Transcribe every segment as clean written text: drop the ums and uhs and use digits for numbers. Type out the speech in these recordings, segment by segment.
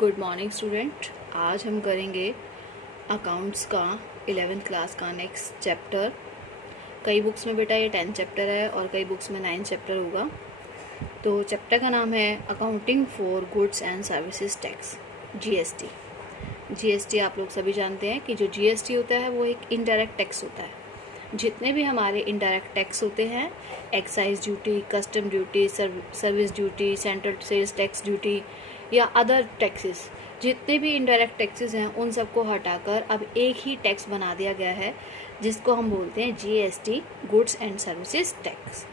Good morning student. आज हम करेंगे अकाउंट्स का 11th क्लास का नेक्स्ट चैप्टर। कई बुक्स में बेटा ये 10th चैप्टर है और कई बुक्स में 9th चैप्टर होगा। तो चैप्टर का नाम है accounting for goods and services tax, GST. GST आप लोग सभी जानते हैं कि जो जीएसटी होता है वो एक इनडायरेक्ट टैक्स होता है। जितने भी हमारे इनडायरेक्ट टैक्स होते हैं, excise duty, custom duty, service duty, central sales tax duty या अदर टैक्सेस, जितने भी इनडायरेक्ट टैक्सेस हैं उन सबको हटाकर अब एक ही टैक्स बना दिया गया है जिसको हम बोलते हैं GST, goods and services tax.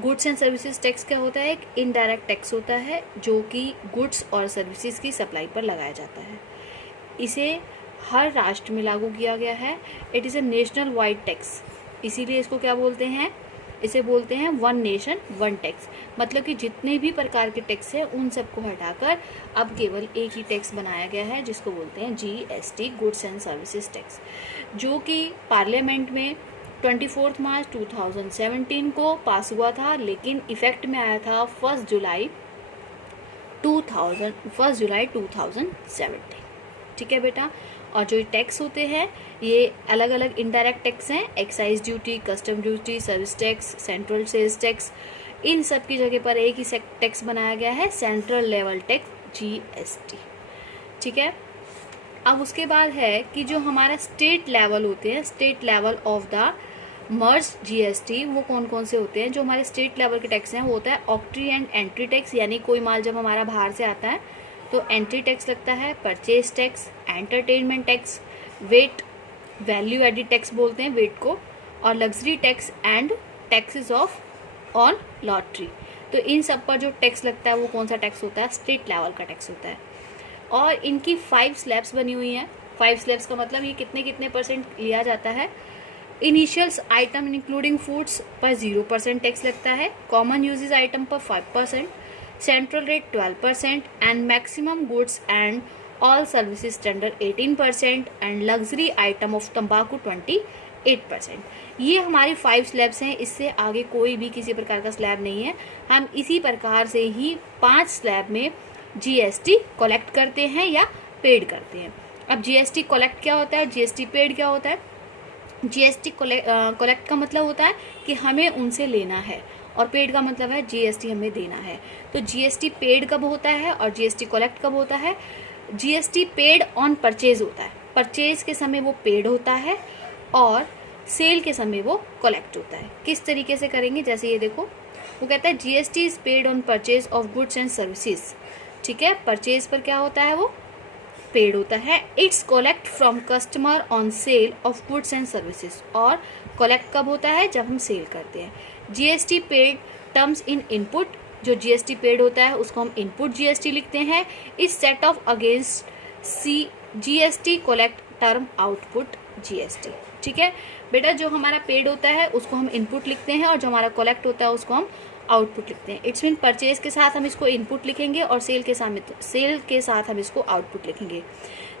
Goods and services tax क्या होता है? एक इनडायरेक्ट टैक्स होता है जो कि गुड्स और सर्विसेज की सप्लाई पर लगाया जाता है। इसे हर राष्ट्र में लागू किया गया है। It is a national wide tax, इसीलिए इसको क्या बोलते हैं? इसे बोलते हैं वन नेशन वन टैक्स। मतलब कि जितने भी प्रकार के टैक्स हैं उन सबको हटाकर अब केवल एक ही टैक्स बनाया गया है जिसको बोलते हैं GST, goods and services tax, जो कि पार्लियामेंट में 24 मार्च 2017 को पास हुआ था, लेकिन इफेक्ट में आया था 1 जुलाई 2017। ठीक है बेटा। और जो टैक्स होते हैं ये अलग अलग इनडायरेक्ट टैक्स हैं, excise duty, custom duty, service tax, central sales tax, इन सब की जगह पर एक ही टैक्स बनाया गया है, सेंट्रल लेवल टैक्स, जीएसटी। ठीक है। अब उसके बाद है कि जो हमारा स्टेट लेवल होते हैं, state level of the merge GST, वो कौन कौन से होते हैं? जो हमारे स्टेट लेवल के टैक्स हैं वो होता है ऑक्ट्री एंड एंट्री टैक्स, यानी कोई माल जब हमारा बाहर से आता है तो एंट्री टैक्स लगता है, purchase tax, entertainment tax, VAT, value added tax बोलते हैं वेट को, और luxury tax and taxes of on lottery. तो इन सब पर जो टैक्स लगता है वो कौन सा टैक्स होता है? स्टेट लेवल का टैक्स होता है। और इनकी 5 स्लैब्स बनी हुई हैं। 5 स्लैब्स का मतलब ये कितने कितने परसेंट लिया जाता है? इनिशियल्स आइटम इंक्लूडिंग फूड्स पर 0% टैक्स लगता है, कॉमन यूजेज आइटम पर 5%, central rate 12% and maximum goods and all services standard 18% and luxury item of तंबाकू 28%। ये हमारी 5 स्लैब्स हैं, इससे आगे कोई भी किसी प्रकार का स्लैब नहीं है। हम इसी प्रकार से ही 5 स्लैब में जीएसटी कलेक्ट करते हैं या पेड करते हैं। अब जीएसटी कलेक्ट क्या होता है, जीएसटी पेड क्या होता है? जीएसटी कलेक्ट का मतलब होता है कि हमें उनसे लेना है, और पेड का मतलब है जीएसटी हमें देना है। तो जीएसटी पेड कब होता है और जीएसटी कलेक्ट कब होता है? जीएसटी पेड ऑन परचेज होता है, परचेज के समय वो पेड होता है और सेल के समय वो कलेक्ट होता है। किस तरीके से करेंगे? जैसे ये देखो, वो कहता है GST is paid on purchase of goods and services. ठीक है। परचेज पर क्या होता है? वो पेड होता है। It's collect from customer on sale of goods and services. और कलेक्ट कब होता है? जब हम सेल करते हैं। GST paid terms in input, जो जीएसटी पेड होता है उसको हम इनपुट जीएसटी लिखते हैं। इस set off against C GST collect term output GST. ठीक है बेटा। जो हमारा पेड होता है उसको हम इनपुट लिखते हैं और जो हमारा कलेक्ट होता है उसको हम आउटपुट लिखते हैं। इट्स मीन परचेज के साथ हम इसको इनपुट लिखेंगे और सेल के साथ हम इसको आउटपुट लिखेंगे।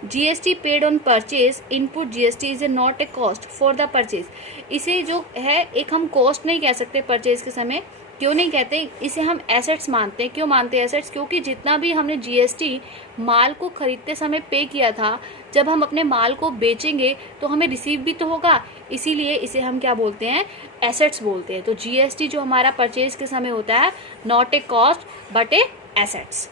GST paid on purchase input GST is a not a cost for the purchase. इसे जो है एक हम कॉस्ट नहीं कह सकते परचेज के समय। क्यों नहीं कहते? इसे हम एसेट्स मानते हैं। क्यों मानते हैं एसेट्स? क्योंकि जितना भी हमने जीएसटी माल को खरीदते समय पे किया था, जब हम अपने माल को बेचेंगे तो हमें रिसीव भी तो होगा, इसीलिए इसे हम क्या बोलते हैं? एसेट्स बोलते हैं। तो जीएसटी जो हमारा परचेज के समय होता है, not a cost but A assets.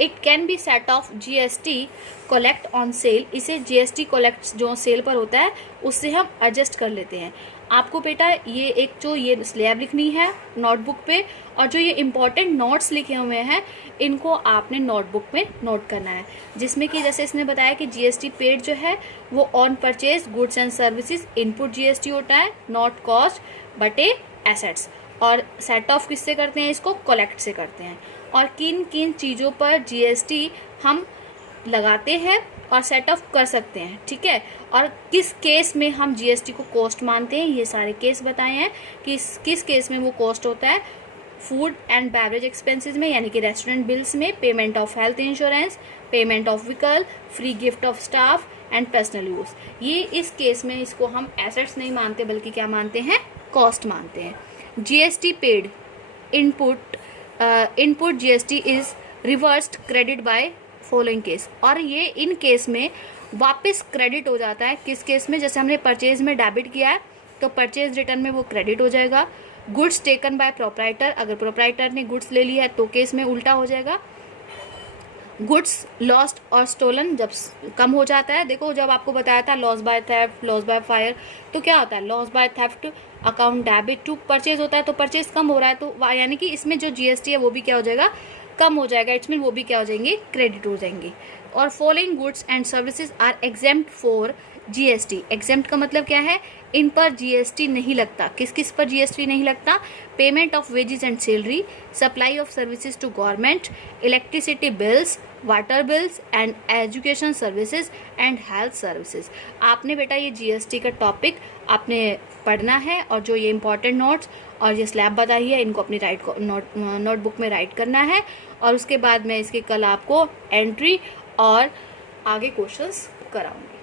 It can be set of GST collect on sale. इसे जीएसटी कलेक्ट जो सेल पर होता है उससे हम एडजस्ट कर लेते हैं। आपको बेटा ये एक जो ये स्लैब लिखनी है नोटबुक पे, और जो ये इम्पॉर्टेंट नोट्स लिखे हुए हैं इनको आपने नोटबुक में नोट करना है, जिसमें कि जैसे इसने बताया कि जीएसटी पेड जो है वो on purchase goods and services input GST होता है, not cost but A assets. और सेट ऑफ किससे करते हैं? इसको कलेक्ट से करते हैं। और किन किन चीज़ों पर जीएसटी हम लगाते हैं और सेट ऑफ कर सकते हैं। ठीक है। और किस केस में हम जीएसटी को कॉस्ट मानते हैं, ये सारे केस बताए हैं कि किस केस में वो कॉस्ट होता है। फूड एंड बेवरेज एक्सपेंसेस में, यानी कि रेस्टोरेंट बिल्स में, payment of health insurance, payment of vehicle, free gift of staff and personal use. ये इस केस में इसको हम एसेट्स नहीं मानते बल्कि क्या मानते हैं? कॉस्ट मानते हैं। GST paid input GST is reversed credit by following case, और ये इन केस में वापस क्रेडिट हो जाता है। किस केस में? जैसे हमने परचेज में डेबिट किया है तो परचेज रिटर्न में वो क्रेडिट हो जाएगा। गुड्स टेकन बाय प्रोप्राइटर, अगर प्रोप्राइटर ने गुड्स ले लिया है तो केस में उल्टा हो जाएगा। गुड्स लॉस्ट और स्टोलन जब कम हो जाता है, देखो जब आपको बताया था loss by theft, loss by fire, तो क्या होता है? Loss by theft account debit to purchase होता है, तो परचेज कम हो रहा है, तो यानी कि इसमें जो जीएसटी है वो भी क्या हो जाएगा? कम हो जाएगा। इट्स मीन वो भी क्या हो जाएंगे? क्रेडिट हो जाएंगे। और following goods and services are exempt for GST. Exempt का मतलब क्या है? इन पर जीएसटी नहीं लगता। किस किस पर जीएसटी नहीं लगता? Payment of wages and salary, supply of services to government, electricity bills, water bills and education services and health services. आपने बेटा ये जीएसटी का टॉपिक आपने पढ़ना है, और जो ये इंपॉर्टेंट नोट्स और ये स्लैब बताई है इनको अपनी नोटबुक में राइट करना है, और उसके बाद मैं इसके कल आपको एंट्री और आगे क्वेश्चंस कराऊंगी।